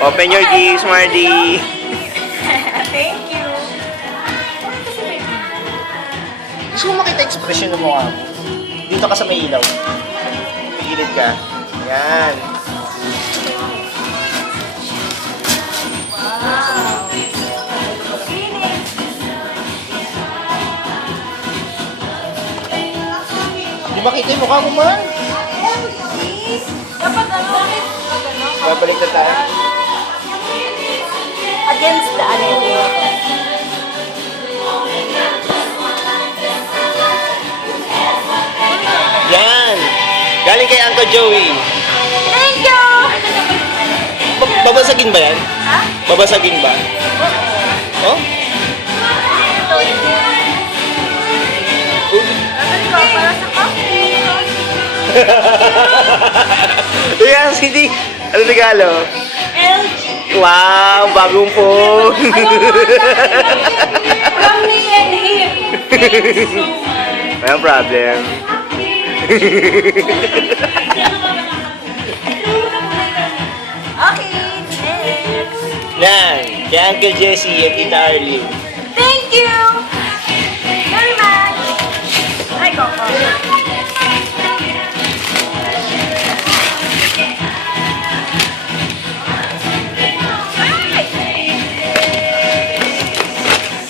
Open your gifts, Mardy. Thank you. Gusto mo makita expression ng mukha mo? Dito ka sa may ilaw. Pigilid ka. Yan. Di makita yung mukha mo, man? Dapat ano? Babalik na tayo. Against the ano. Yan. Galing kay Uncle Joey. Thank you! Babasagin ba yan? Ha? Babasagin ba? Oh? Ano ba? Para sa coffee. Yes, hindi. Ano regalo? LG. Wow, bagong phone. From me and him. Thank you so much. No problem. Okay, next. Yan, kay Uncle Jesse at Tita Arlene. Thank you very much. Ay, Coco.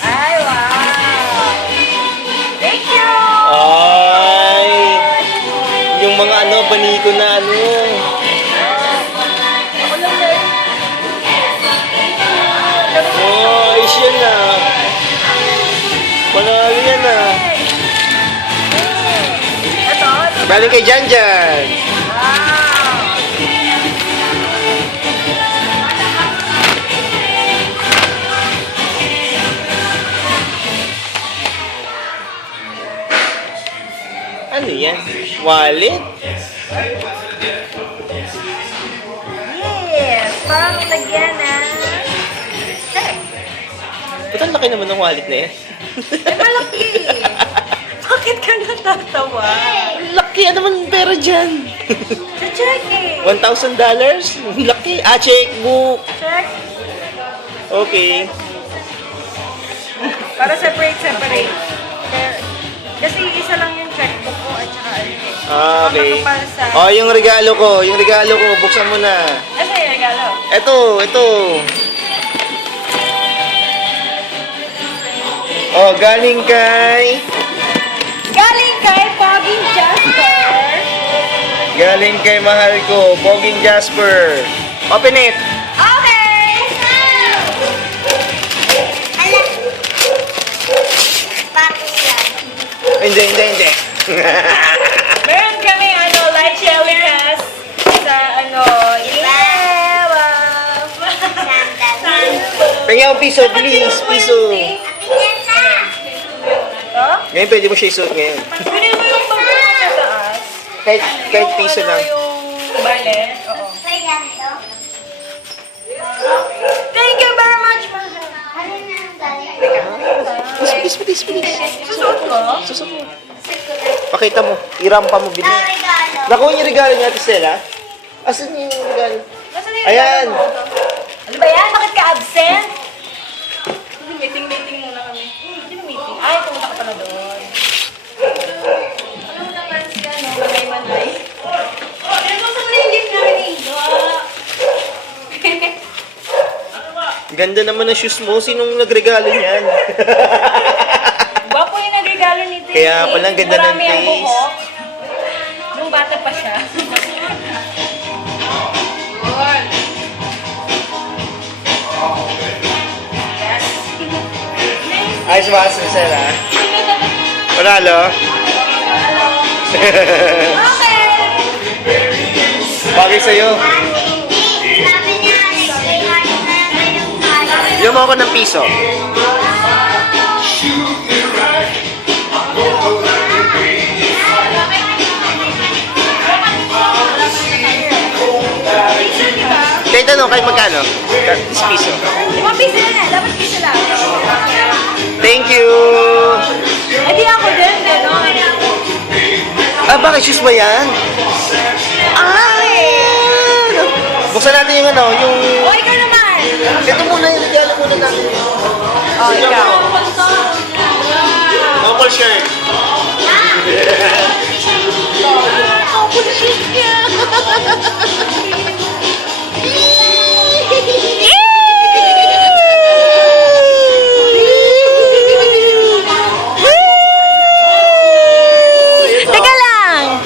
Ay, wow. Thank you. Ay, yung mga ano, baniko na ano. Ako lang din. Oh, ayos yan na. Panalo yan na. Ito. Galing kay Janjan. Wow. Ano yan? Wallet? Yes, parang lagyan na. Check. Ba't ang laki naman ng wallet na yan? Eh, malaki. Bakit ka natatawa? Ang laki, ano naman pera dyan? Sa check eh. $1,000? Ang laki. Ah, checkbook. Check. Okay. Para separate. Kasi isa lang yung checkbook ko at saka ano eh. Ah, okay. Ang para sa... Oh, yung regalo ko. Yung regalo ko, buksan mo na. Ano yung regalo? Ito. Oh, galing kay... Galing kay Poging Jasper. Galing kay mahal ko, Poging Jasper. Open it. Okay! Ala. Patis yan. Hindi. Meron kami light jellycas sa Sandal. Tingnan mo piso, please. Piso. Atin yan ka. Ito? Ngayon pwede mo siya isuot ngayon. Kunin mo yung pagbukas sa taas. Kahit piso lang. Yung ballet. Oo. May ganito. Thank you very much, mahal. Ano na ang galing? Please. Susuot ko? Susuot mo. Pakita mo. Irampa mo bilis. Na regalo. Nakuha niyo yung regalo niya, Ate Stella? Asan yung regalo? Nasaan yung Ayan. regalo mo? Ano ba yan? Bakit ka absent? Meeting muna kami. Sino meeting? Ay, pumunta ka pala doon. Alam mo naman siya, no? Manay. Pero gusto mo na yung gift namin Indo. Ganda naman ng shoes mo. Sinong nagregalo niyan? Gwapo yung nagregalo ni Tracy. Kaya palang ganda ng Marami ang taste. buhok. Nung bata pa siya. Ayos ba, Ate Stella? Panalo? Okay! Bagay sa'yo. Hindi. Sabi niya, nag-regalo na yung kaya. Bigyan mo ako ng piso. Kahit ano, kahit magkano? This piso. 5 piso na. Dapat piso lang. Thank you! Eh di ako din, gano'n. Ah, bakit shoes ba yan? Ah! Buksan natin yung ano, yung... O, ikaw naman Ito muna yung regalo muna natin. Oh, ikaw. Couple shirt. Couple shirt niya. Teka lang!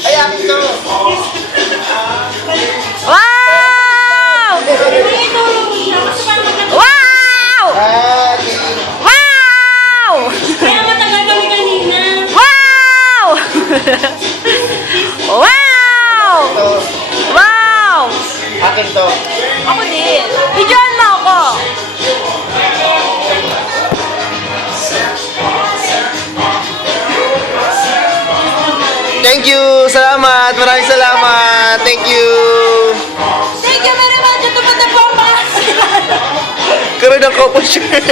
Ay, akin to. Wow! Wow! Okay. Wow! Kaya matagal kami kanina. Wow! Wow! Ito. Wow! Akin to. Ako din. Videoan mo ako. Thank you. Salamat. Maraming salamat. Thank you. Thank you very much. Ito pa na po ang mga Karoon ng couple shirt.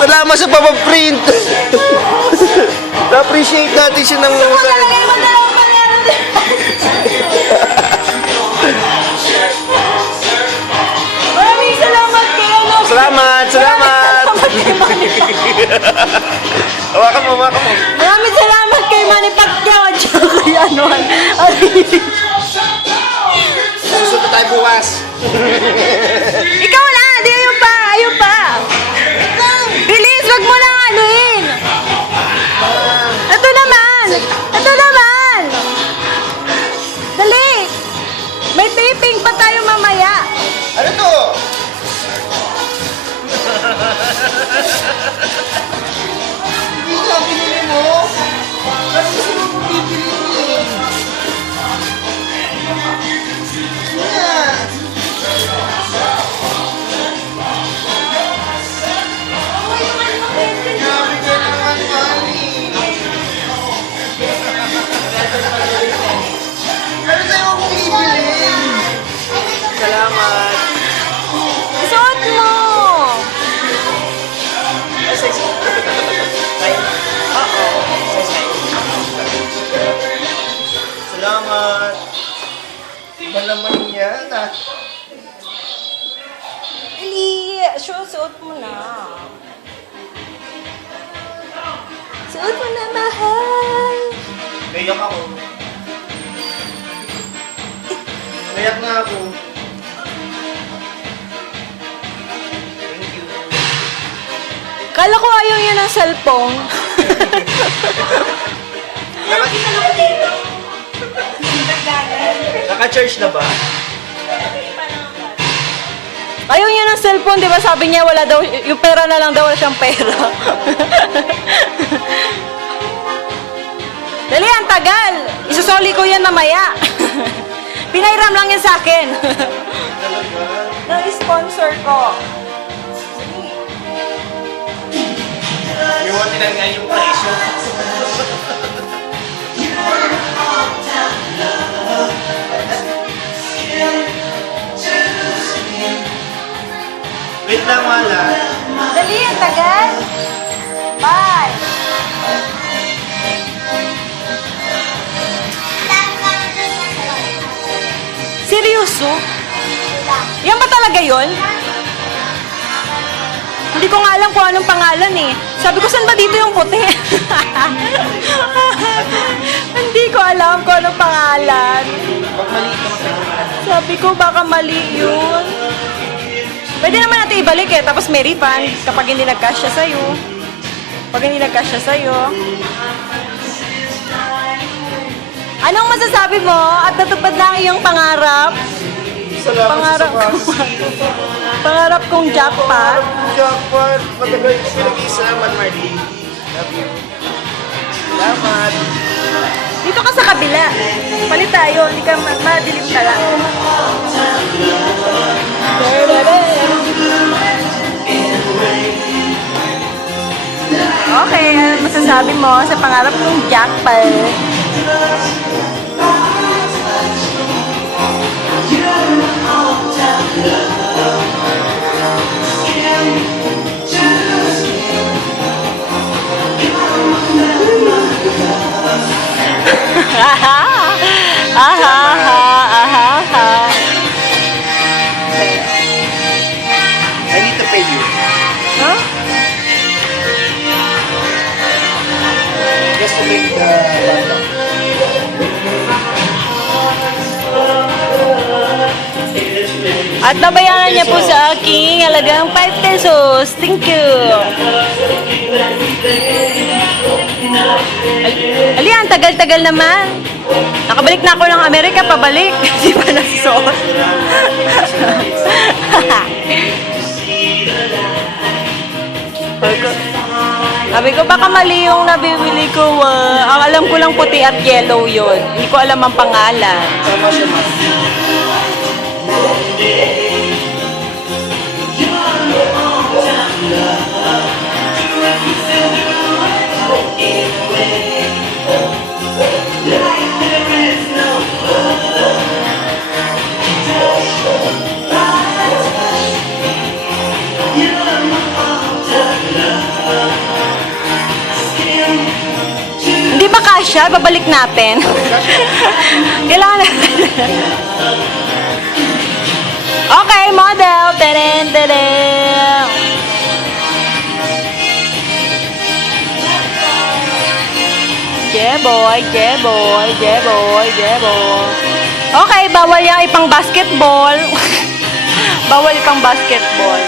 Salamat sa papaprint. Na-appreciate natin siya ng lusan. Talagay mo dalawang pangyaro din. Maraming salamat kayo. No? Salamat. Salamat. Hawakan mo, hawakan mo. Maraming salamat kay Manny Pacquiao at saka kay Anuan. Susunod tayo bukas. Ikaw na! Di, ayun pa! Ayun pa! Bilis! Wag mo nang anuin! Ito naman! Ito naman! Dali! May taping pa tayo mamaya! Ano to? Hindi ka binili mo? Ano gusto mo kong bibiliin? Yeah. Grabe ka naman, Manny. Ano sa'yo akong bibiliin? Salamat. Isuot mo! Salamat. Iba naman yan ah. Dali! Suot mo na. Suot mo na, mahal! Naiyak ako. Naiyak nga ako. Thank you. Kala ko ayaw niya ng cellphone. Naka-charge na ba? Ayaw niya ng cellphone, di ba? Sabi niya wala daw, yung pera na lang daw, wala siyang pera. Dali, ang tagal. Isusoli ko yan mamaya. Pinairam lang yan sa akin. Na-sponsor ko. Yung tinanggal yung presyo. Wait lang, wala. Dali, ang tagal. Bye. Seryoso? Yan ba talaga yun? Hindi ko nga alam kung anong pangalan eh. Sabi ko, saan ba dito yung puti? Hindi ko alam kung anong pangalan. Pag mali ka Sabi ko, baka mali yun. Pwede naman natin ibalik eh, tapos may refund kapag hindi nagkasya sa'yo. Pag hindi nagkasya sa'yo. Anong masasabi mo at natupad na ang iyong pangarap? Salamat Pangarap sa ko. sapas. Pangarap kong jackpot. Jackpot. Matagal ko pinag-isa, Marley. Love you. Salamat. Dito ka sa kabila. Palit tayo, hindi ka madilim ka lang. Okay, ano masasabi mo sa pangarap kong jackpot? with you. Huh? Just to make the bundle. At nabayaran niya po sa aking halagang 5 pesos. Thank you. Aliyan, tagal-tagal naman. Nakabalik na ako ng Amerika, pabalik. Di ba nasusuot? Sabi ko, baka mali yung nabibili ko. Ang alam ko lang puti at yellow yon. Hindi ko alam ang pangalan. Tama siya, ma'am. Hindi ba kasya? Babalik natin. Kailangan natin. Okay, model. Tadam, tadam. Jeboy, jeboy, jeboy, jeboy. Okay, bawal yung ipang basketball. Bawal ipang basketball.